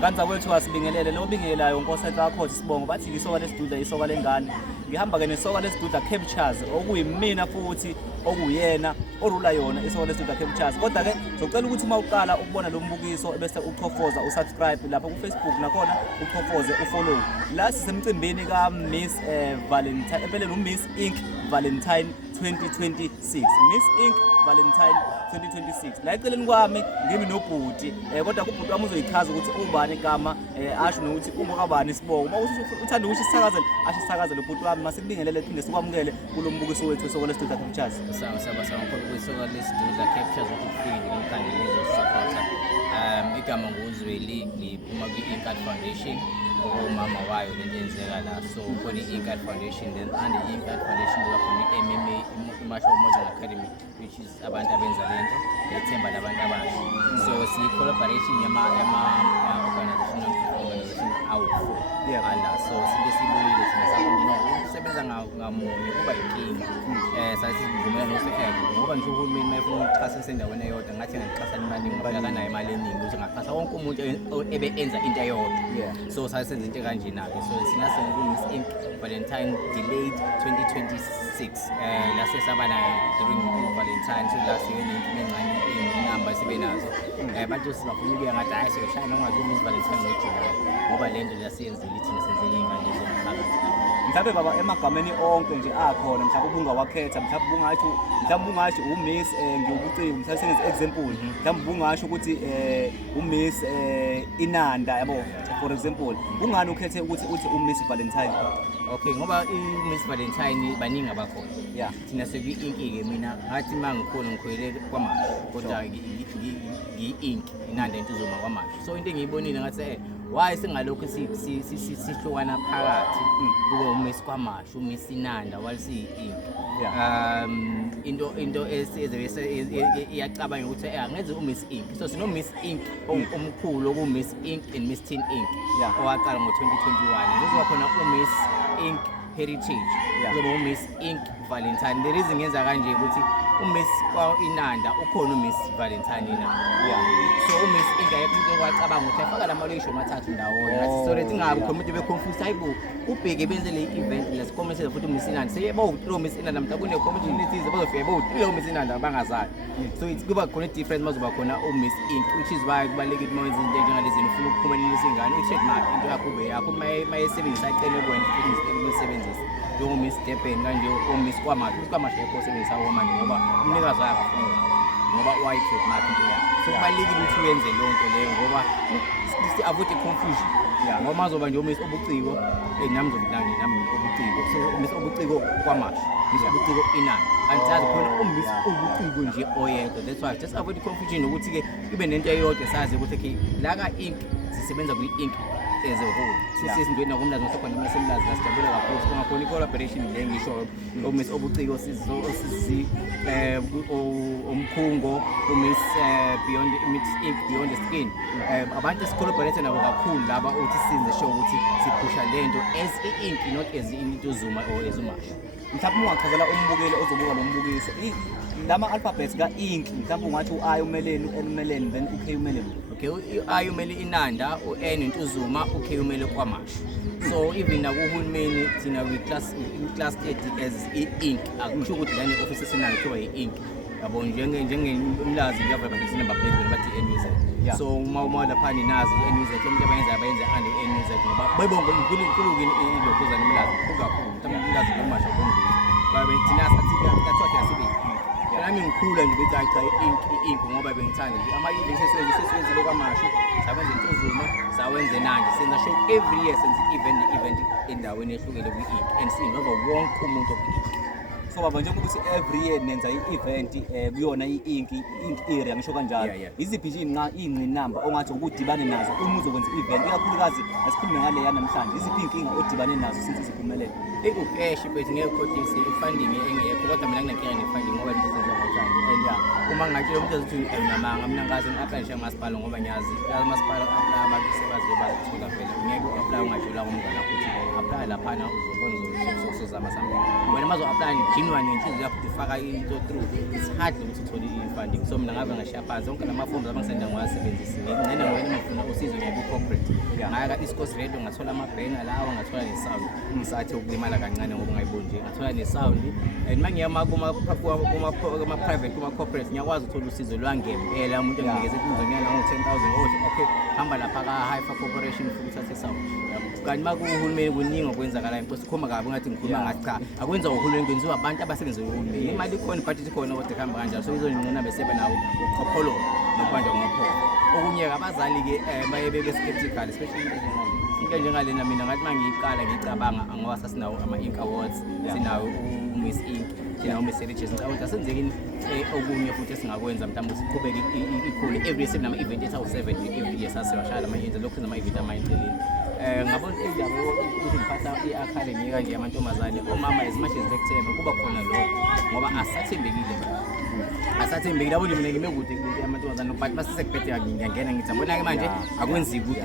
kanza wethu asibingelele lo bingelayo Nkosi yakho sibongo bathi isoka lesiduda isoka lengane ngihamba ke nesoka lesiduda captures okuyimina futhi okuyena orula yona isoka lesiduda captures kodwa ke ngicela ukuthi mawuqala ukubona lo mbukiso bese uchofoza usubscribe lapha ku Facebook nakhona uchofoze ufollow la sisemcimbini ka Miss Valentine empeleni uMiss Ink Valentine 2026 Miss Ink Valentine 2026 la eceleni kwami ngimi nobhuti kodwa kubhuti wami uzoyichaza ukuthi ubani igama asho nokuthi ungokabani isibongo uma uthanda ukuthi sisakazele asisakazele ubhuti wami masikubingelele phinde sikwamukele kulo mbukiso wethu isoka lesiduda captures sawa kwisoka lesiduda captures ukufika ngomkhandelizo support igama nguzweli liphuma kwi-Inkard Foundation okumama wayo lento yenzeka la so khona i-Inkard Foundation then under i-Inkard Foundation kukhona i-MMA Martial Model Academy which is abantu abenza lento lethemba labantu abasha so si-collaboration organization awu-4 ala so sibuyile sisebenza ngamunye kuba inkinga sasivumelana ukuthi ngoba ngisho uhulumeni mayefuna ukuxhasa sendaweni eyodwa ngathi ngixhasa imali ngibakanayo imali eningi ukuthi ngaxhasa wonke umuntu ebe enza into eyodwa so sasenza into kanjena-ke so sina Miss Ink Valentine delayed 2026 lase saba nayo during Valentine so last year nencane inamba sibe nazo abantu sibafuna ukuya ngathi hayi siyashaya noma Miss Valentine ngoJuly ngoba lento lasiyenzile thina senzile ingane zomphakathi mhlawumbe baba emagameni onke nje akhona mhlawumbe ubungawakhetha mhlawumbe ungasho uMiss ngiyokucika mhlawumbe senze example mhlawumbe ungasho ukuthi uMiss Inanda yabo for example ungani ukhethe ukuthi uMiss Valentine okay ngoba iMiss Valentine baningi abakhona thina sekwi-Ink-ke mina ngathi mangikhona ngikhwele kwamasha kodwa ngi-Ink Inanda Ntuzuma kwamasha so into engiyibonile ngathi why singalokho sihlukana phakathi kube uMiss kwamasha uMiss Inanda walisi-Ink into iyacabanga ukuthi angeze uMiss Ink so sino Miss Ink omkhulu okuMiss Ink and Miss Teen Ink owaqala ngo-2021 kuzoba khona uMiss Ink Heritage kuzoba uMiss Ink Valentine the reason ngenza kanje ukuthi uMiss Inanda ukhona uMiss Valentine Inanda so uMiss Ink ayekho kwacabanga ukuthi afaka lamalesho mathathu ndawonye so lethi ngabe umuntu beconfuse hayibo ubheke benze le event lesikomese futhi uMiss Inanda seyebo lo Miss Inanda mhla kune community bazofika bo lo Miss Inanda bangazazi so it's kuba khona difference mazoba khona uMiss Ink which is why kubalekile uma wenza into njengalezi ufuna ukuphumelelisa ingane i-trademark into yakho ube yakho mayesebenzisa icele kwena ukusebenzisa njengoMiss Durban kanje uMiss kwamasha kwamasha yakho sebenzisa womanje ngoba umnikazi wakafuna ngoba trademark into yakho so kubalekile ukuthi uyenze lonto leyo ngoba avoid confusion ngoba mazoba nje uMiss Obuciko nami ngizobunani nami Obuciko so uMiss Obuciko kwamasha Miss Obuciko Inanda andizazi khona uMiss Obuciko nje oyedwa that's why just avoid confusion ukuthi ke ibe nento eyodwa sazi ukuthi okay la ka Ink sisebenza kwi-Ink as a whole sisizindweni nakumlazi ngosekhona amasemlazi lasijabule kakhulu singakhona i-collaboration le ngisho uMiss Obuciko sisi umkhungo uMiss Beyond Ink Beyond the Skin abantu esicollaborate nabo kakhulu laba uthi sizenze show ukuthi siphusha lento as i-Ink not as Ntuzuma or as uMasha mhlawumbe ungachazela umbukeli ozobuka lo mbukiso lama alphabets ka Ink mhlawumbe ungathi u-I umeleni u-N umeleni then u-K umeleni okay u-I umele Inanda u-N Ntuzuma u-K umele kwamasha so even nakuhulumeni thina class as i-Ink akusho ukuthi lana office esenayo kuthiwa i-Ink yabo njengemlazi ngiyavela ngisina baphezulu bathi NUZ so uma lapha nazi NUZ umuntu abayenza under NUZ ngoba bayibonga inkulu ilokuzana imlazi kakhulu mhlawumbe imlazi ngomasha konke babe thina sathi asibe nami ngikhula nje bethi ayi cha i-Ink ngoba bengithanda nje ama-events sesenzile kwamasha sawenza Ntuzuma sawenze Nandi senza show every year senza event endaweni ehlukile kwi-Ink and sinova wonke umuntu okwi-Ink so baba njengoba ukuthi every year nenza i-event kuyona i-Ink area ngisho kanjalo iziphi nje iy'ngqinamba ongathi ukudibane nazo uma uzokwenza i-event ikakhulukazi asikhulume ngale yanamhlanje iziphi iy'nkinga odibane nazo since siphumelele ukheshi bethu ngeke ukhohlise i-funding engekho kodwa mina nginenkinga ne-funding ngoba libuzinto ngotshani and uma ngatshela umuntu ezothi unamanga mina ngazi ngi-apply umasipala ngoba ngiyazi umasipala apply abantu sebaze bazithola vele ungeke u-apply ungatshela umngane ukuthi apply laphana uzobona uzozama something wena mazo-apply genuine nenhliziyo yakho ufaka into through it's hard ukuthi uthole i-funding so mina ngabe ngashiya phansi zonke lama-forms abangisenda ngiwasebenzisi ngena ngoba ngifuna usizo ngiyabe corporate ngaya ka East Coast Radio ngathola amabhenga lawo ngathola nesound ngisathi ukulimala kancane ngoba ungayiboni nje ngathola nesound and mangiyama kuma private kuma corporate ngiyakwazi ukuthola usizo lwangempela umuntu enginikeze kuzonyana ngo10,000 okay hamba lapha ka Haifa Corporation futhi uthathe sound kanti makuhulumeni kuningi okwenzakala impela sikhoma kabi ngathi ngikhuluma ngathi cha akwenza uhulumeni kwenziwa abantu abasebenza uhulumeni imali ikhona budget ikhona kodwa kuhamba kanjalo so izongcina besebe nawo uqopholo nokubanjwa ngompholo okunye abazali ke baye bebe skeptical especially into njengalena mina ngathi mangiyiqala ngicabanga ngoba sasinawo ama-Ink Awards sinawo uMiss Ink sinawo uMiss Heritage ngicabanga asenzekini okunye futhi esingakwenza mhlawumbe siqhubeke ikhulu every year nama event ethawu7 every year sasewashala manje lokhu nama event amayiceleni ngabona indaba ukuthi ngiphatha i-academy kanje yamantombazane omama as much as bekuthemba kuba khona lokho ngoba asathembekile yabo mina ngime kude yamantombazane but masisekuphetheka ngiyangena ngithi abona ke manje akwenzi kude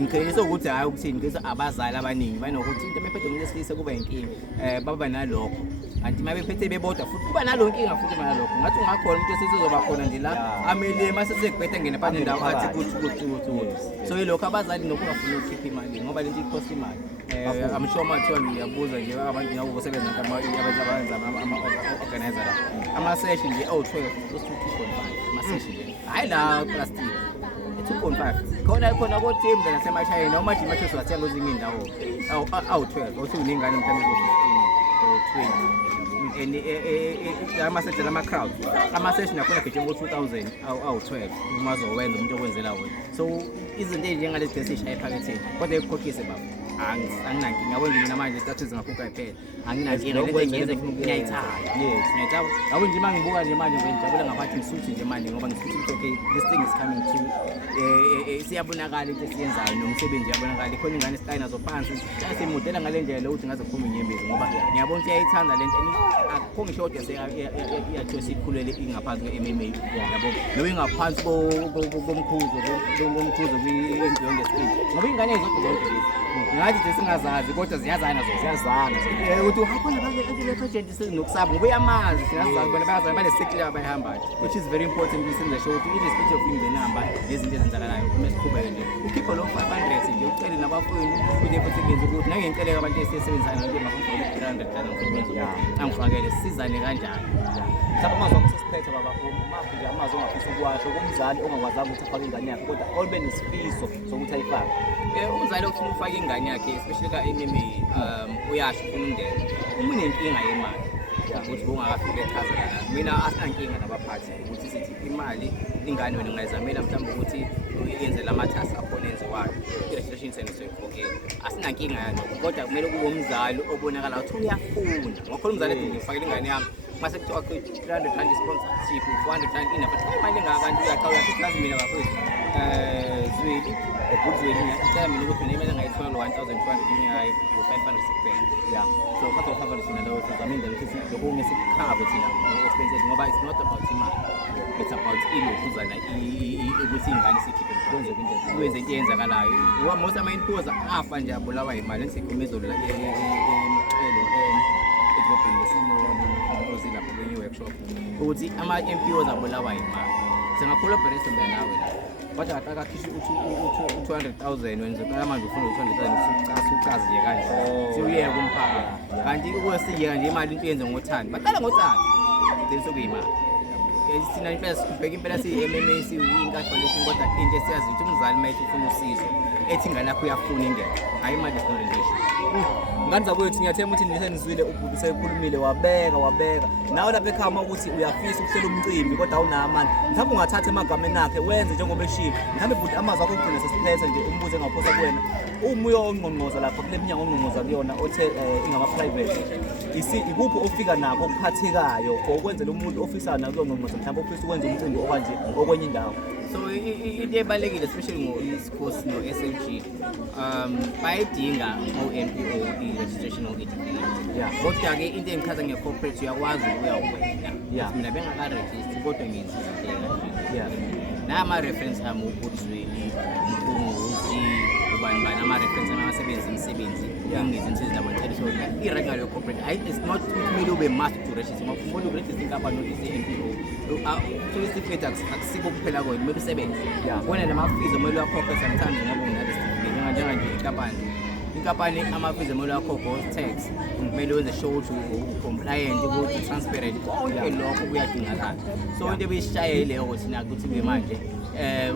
ngikhelisa ukuthi hayi ukuthini ngizwe abazali abaningi banokuthi into mephethe umuntu esilisa kuba inkinga baba nalokho kanti mabephethe bebodwa futhi kuba nalo inkinga futhi nalokho ngathi ungakhona umuntu esizoba khona nje la amele masesekuphetheka ngene phana indawo athi kuthi so yilokho abazali nokungafuna ukukhipha imali ngoba lento ikhosta imali I'm sure mathiwa ngiyabuza nje abantu ngabo basebenza abenza ama-organizer la ama-session nje 12 close to 2.5 ama-session nje hayi la plastic 2.5 khona ko-team nasemashayeni noma manje manje sizathenga kwezinye indawo 12 othi uningane mhlawumbe ngo-15 or 20 ama-session ama-crowd ama-session akhona gejema ngo-2,000 awu-12 umazowenza umuntu okwenzela wena so izinto ey'njengalezi desisha ephaketheni kodwa ekukhokhise baba anginankinga yabo mina manje istatue zingakhupha iphela anginankinga lento engiyenza ngiyayithanda ngiyayithanda yabo nje mangibuka nje manje ngijabula ngaphakathi ngisuthi nje manje ngoba ngisuthi ukuthi okay this thing is coming to siyabonakala into esiyenzayo nomsebenzi uyabonakala ikhona ingane esitayina zophansi simudela ngale ndlela ukuthi ngaze kuphuma inyembezi ngoba ngiyabona ukuthi uyayithanda lento akukho ngisho kodwa iyathiwa sikhulele ingaphansi kwe-MMA yabo lo ingaphansi komkhuzo kwi-entry yongestage ngoba ingane ezodwa zonke lezi ngathi singazazi kodwa ziyazana ukuthi uhakhona bale-agent sinokusaba ngoba uyamazi singazazi bona bayazana banesekile abayihambayo which is very important ukusenza sure ukuthi irrespective of ingenamba lezinto ezenzakalayo kumele siqhubeke nje ukhiphe lo 500 nje ucele nabafowenu ukuthi futhi ngenze ukuthi nangenkeleka abantu esisebenzisana nje makumfake 300 angifakele sizane kanjalo mhlawumbe amazwi akusesiphethe baba umaphi nje amazwi ongafisa ukuwasho kumzali ongakwazanga ukuthi afake ingane yakhe kodwa olube nesifiso sokuthi ayifake umzali ofuna ukufaka ingane yakhe especially ka-MMA uyasho ufuna umndeni uma unenkinga yemali ukuthi bongakafika echaza lana mina asinankinga nabaphathi ukuthi sithi imali ingane wena ungayizamela mhlawumbe ukuthi yenze lamathasi akhona enziwayo i-registration center soyikhokhela asinankinga yalokho kodwa kumele kube umzali obonakala ukuthi uyafunda ngokhona umzali ethi ngifakele ingane yami mase kuthiwa 300 rand sponsorship 400 rand ina but imali engakanti uyazi mina bafowethu Zweli ebuzweni ngiyacela mina ukuthi nemali engayithola 1,200 ngiyayo 500 kuphela so khatha 500 sina lawo sizaminde ukuthi lokho ngesikhabe thina expenses ngoba it's not about imali it's about ilokuzana ukuthi ingane sikhiphe kwenze into eyenzakalayo ngoba most ama-NPOs afa nje abulawa imali ngisekhumezolo la edrobheni lesinozilapho kwenye workshop ukuthi ama-NPOs abulawa imali singacollaborate nawe la kodwa akakhishwa u 200,000 wenza manje ufuna 200,000 ucazi nje kanje siuye kumphaka kanti ukwesiyeka nje imali into yenze ngothando baqala ngothando then sokuyimali sina impela sikubheka impela siyi-MMA siyi-Inkatha Foundation kodwa into esiyazi ukuthi umzali mayethu ufuna usizo ethi ingane yakho uyafuna ingene hayi imali is not an issue ngani zakwethu ngiyathemba ukuthi nisenizwile ubhuti seyikhulumile wabeka nawe lapha ekhaya ukuthi uyafisa ukuhlela umcimbi kodwa awunayo amandla mhlawumbe ungathatha emagameni akhe wenze njengoba eshilo mhlawumbe bhuti amazwi akho okugcina sesiphethe nje umbuzo engawuphosa kuwena umuyo ongqongqoza lapha kule minyango ongqongqoza kuyona othe ingama-private ikuphi ofika nakho okuphathekayo okwenzela umuntu ofisayo nakulo ngqongqoza mhlawumbe ofisa ukwenza umcimbi okanje okwenye indawo so into ebalulekile especially ngo-East Coast no-SLG bayidinga o-NPO i-registration o-education kodwa-ke into engichaza nge-corporate uyakwazi ukuyawena mina bengaka-register kodwa ngiyenzile nama-reference ami uBudzweli, uMpunguzi ubani bani ama-reference amasebenzi imisebenzi ngezinto ezingabontshelisa i-right ngaleyo corporate it's not kumele ube must to register ngoba kumele uregister inkampani nokuthi i-NPO certificate akusikho kuphela kwena kumele usebenze kona nama-fees omele uwakhokhe sometimes ngoba unale-certificate njenganje inkampani ama-fees omele uwakhokhe tax kumele wenze show ukuthi u-compliant ukuthi transparent konke lokho kuyadingakala so into ebeyisishayele ukuthi nakuthi ke manje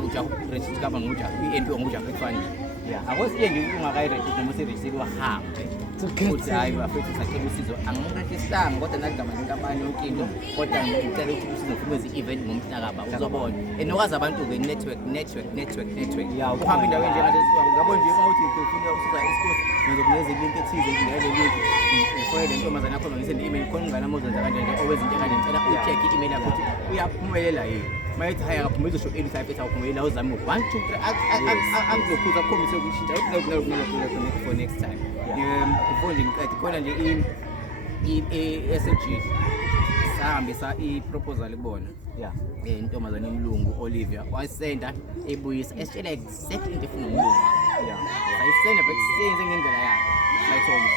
ujaha uregister inkampani ngokujaha i-NPO ngokujaha kufanele akwesiye nje ungakayiregister noma usiregister wahambe ukuthi hayi bafethu sacela usizo angirejistanga kodwa naligama lenkampani yonke into kodwa ngicela ukuthi usizo ufumeze i-event ngomhlakaba uzobona nokwazi abantu-ke network uhamba indawo enjenganje ngabo nje uma uthi ufuna usiza isikole ngizokunikeza ilink ethize ngilele link ufoyele intombazane yakho ngisende i-email khona ungane amozwenza kanjani owezinto ekanje ngicela ucheck i-email yakho ukuthi uyaphumelela yini mayithi hayi akaphumeli uzosho 85 ethi awuphumelela uzame 1 2 3 angizokhuza akukhombise ukushintsha for next time before nje ngiqede khona nje i-SLG sahambisa i-proposal kubona intombazane yomlungu Olivia wasenda ebuyisa esitshela exactly into efuna umlungu sayisenda back senze ngendlela yakhe sayithola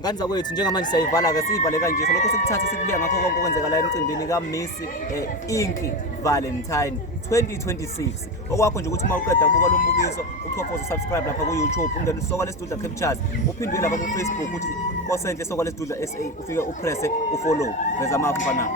ngani zakwethu njengamanje siyayivala-ke siyivale kanje lokho sikuthatha sikubeka ngakho konke okwenzeka la emcimbini kaMiss Inky Valentine 2026 okwakho nje ukuthi uma uqeda ukubuka lo mbukiso uchofoze subscribe lapha ku-YouTube ungene uSoka Lesidudla Captures uphinde lapha ku-Facebook uthi Nkosenthle Soka Lesidudla SA ufike upresse ufollow veza amafu mfana